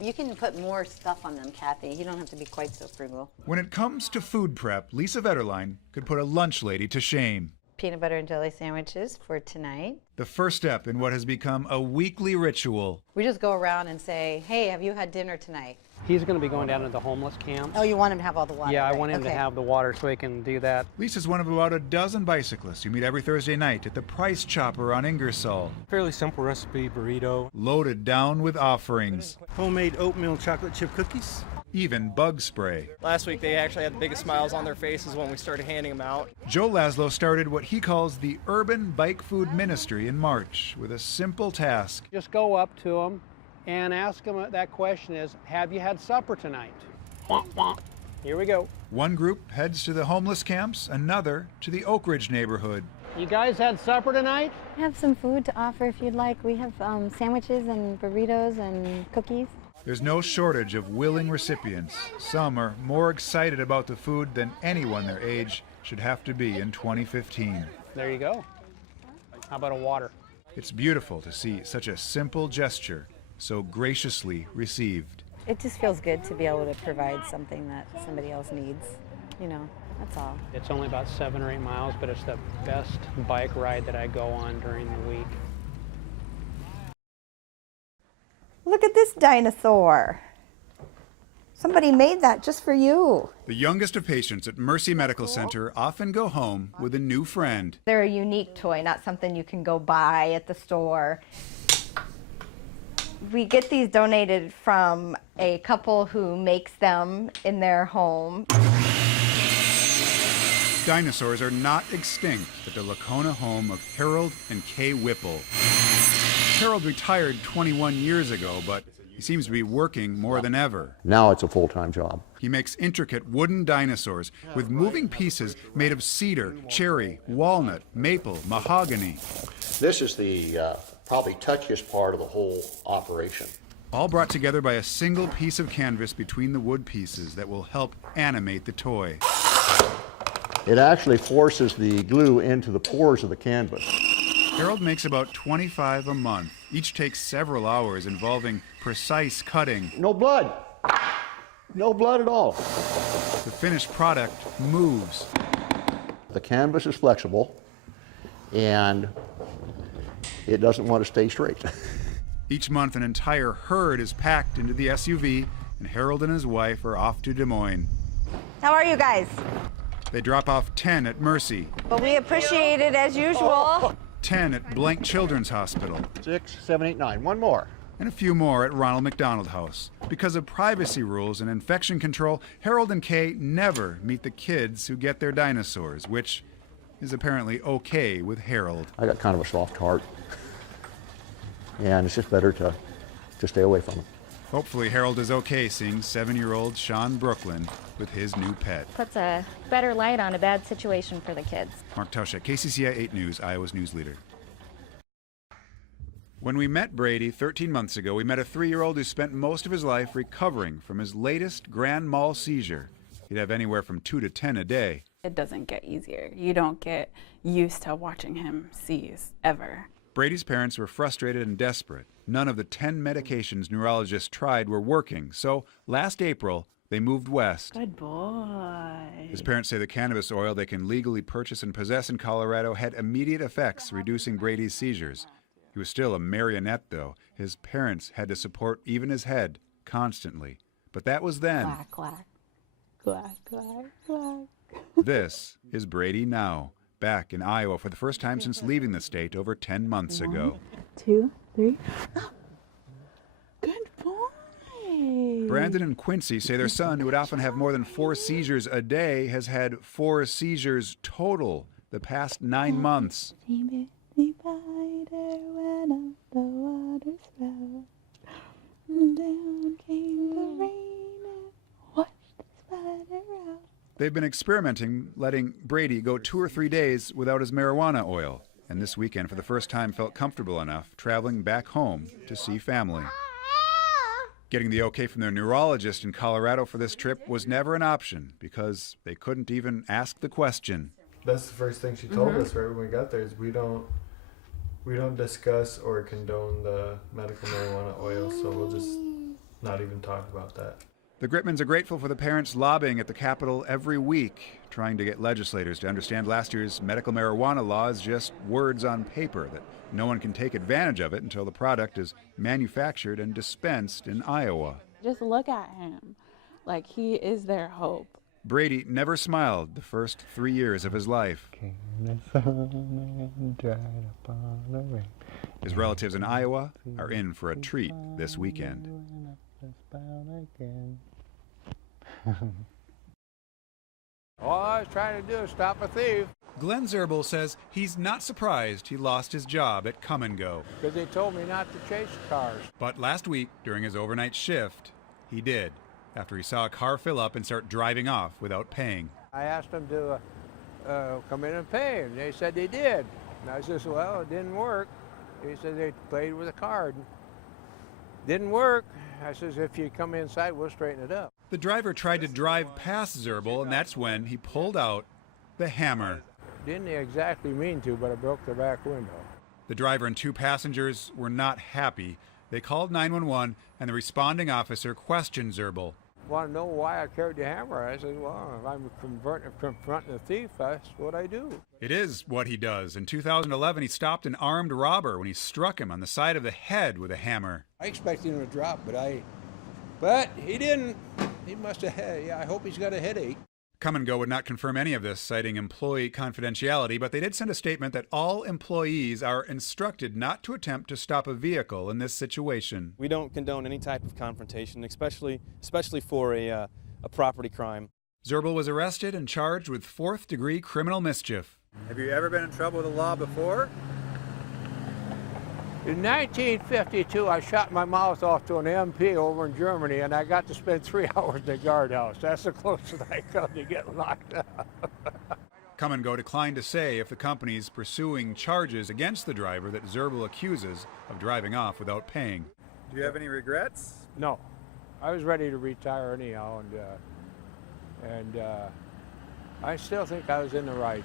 You can put more stuff on them, Kathy. You don't have to be quite so frugal. When it comes to food prep, Lisa Vetterlein could put a lunch lady to shame. Peanut butter and jelly sandwiches for tonight. The first step in what has become a weekly ritual. We just go around and say, hey, have you had dinner tonight? He's going to be going down to the homeless camp. Oh, you want him to have all the water? Yeah, I right. want him to have the water so he can do that. Lisa's one of about a dozen bicyclists who meet every Thursday night at the Price Chopper on Ingersoll. Fairly simple recipe burrito. Loaded down with offerings. Homemade oatmeal chocolate chip cookies. Even bug spray. Last week they actually had the biggest smiles on their faces when we started handing them out. Joe Laszlo started what he calls the Urban Bike Food Ministry in March with a simple task. Just go up to him and ask him that question is, have you had supper tonight? Here we go. One group heads to the homeless camps, another to the Oak Ridge neighborhood. You guys had supper tonight? I have some food to offer if you'd like. We have sandwiches and burritos and cookies. There's no shortage of willing recipients. Some are more excited about the food than anyone their age should have to be in 2015. There you go. How about a water? It's beautiful to see such a simple gesture so graciously received. It just feels good to be able to provide something that somebody else needs. You know, that's all. It's only about 7 or 8 miles, but it's the best bike ride that I go on during the week. Look at this dinosaur. Somebody made that just for you. The youngest of patients at Mercy Medical Center often go home with a new friend. They're a unique toy, not something you can go buy at the store. We get these donated from a couple who makes them in their home. Dinosaurs are not extinct at the Lacona home of Harold and Kay Whipple. Harold retired 21 years ago, but he seems to be working more than ever. Now it's a full-time job. He makes intricate wooden dinosaurs with moving pieces made of cedar, cherry, walnut, maple, mahogany. This is the probably touchiest part of the whole operation. All brought together by a single piece of canvas between the wood pieces that will help animate the toy. It actually forces the glue into the pores of the canvas. Harold makes about 25 a month. Each takes several hours involving precise cutting. No blood. No blood at all. The finished product moves. The canvas is flexible and it doesn't want to stay straight. Each month an entire herd is packed into the SUV and Harold and his wife are off to Des Moines. How are you guys? They drop off 10 at Mercy. Well, we appreciate it as usual. 10 at Blank Children's Hospital. 6, 7, 8, 9. One more. And a few more at Ronald McDonald House. Because of privacy rules and infection control, Harold and Kay never meet the kids who get their dinosaurs, which is apparently okay with Harold. I got kind of a soft heart. And it's just better to stay away from them. Hopefully Harold is okay seeing 7-year-old Sean Brooklyn with his new pet. Puts a better light on a bad situation for the kids. Mark Tauscheck, KCCI 8 News, Iowa's news leader. When we met Brady 13 months ago, we met a 3-year-old who spent most of his life recovering from his latest grand mal seizure. He'd have anywhere from 2 to 10 a day. It doesn't get easier. You don't get used to watching him seize, ever. Brady's parents were frustrated and desperate. None of the 10 medications neurologists tried were working, so last April, they moved west. Good boy. His parents say the cannabis oil they can legally purchase and possess in Colorado had immediate effects, reducing Brady's seizures. He was still a marionette, though. His parents had to support even his head, constantly. But that was then. Quack, quack. Quack, quack, quack. This is Brady now, back in Iowa for the first time since leaving the state over 10 months ago. 1, 2, 3. Good boy. Brandon and Quincy say their son, who would often have more than 4 seizures a day, has had 4 seizures total the past 9 months. They've been experimenting, letting Brady go 2 or 3 days without his marijuana oil, and this weekend for the first time felt comfortable enough traveling back home to see family. Getting the okay from their neurologist in Colorado for this trip was never an option because they couldn't even ask the question. That's the first thing she told us right when we got there is we don't discuss or condone the medical marijuana oil, so we'll just not even talk about that. The Gritmans are grateful for the parents lobbying at the Capitol every week, trying to get legislators to understand last year's medical marijuana law is just words on paper, that no one can take advantage of it until the product is manufactured and dispensed in Iowa. Just look at him. Like, he is their hope. Brady never smiled the first 3 years of his life. His relatives in Iowa are in for a treat this weekend. All I was trying to do is stop a thief. Glenn Zerbel says he's not surprised he lost his job at Come and Go. Because they told me not to chase cars. But last week, during his overnight shift, he did, after he saw a car fill up and start driving off without paying. I asked them to come in and pay, and they said they did. And I says, well, it didn't work. They said they played with a card. Didn't work. I says, if you come inside, we'll straighten it up. The driver tried to drive past Zerbel, and that's when he pulled out the hammer. Didn't exactly mean to, but I broke the back window. The driver and 2 passengers were not happy. They called 911, and the responding officer questioned Zerbel. Want to know why I carried the hammer? I said, well, if I'm confronting a thief, that's what I do. It is what he does. In 2011, he stopped an armed robber when he struck him on the side of the head with a hammer. I expected him to drop, but he didn't. He must have had, I hope he's got a headache. Come and Go would not confirm any of this, citing employee confidentiality, but they did send a statement that all employees are instructed not to attempt to stop a vehicle in this situation. We don't condone any type of confrontation, especially for a property crime. Zerbel was arrested and charged with 4th-degree criminal mischief. Have you ever been in trouble with the law before? In 1952, I shot my mouth off to an MP over in Germany, and I got to spend 3 hours in the guardhouse. That's the closest I come to getting locked up. Come and Go declined to say if the company's pursuing charges against the driver that Zerbel accuses of driving off without paying. Do you have any regrets? No. I was ready to retire anyhow, and I still think I was in the right.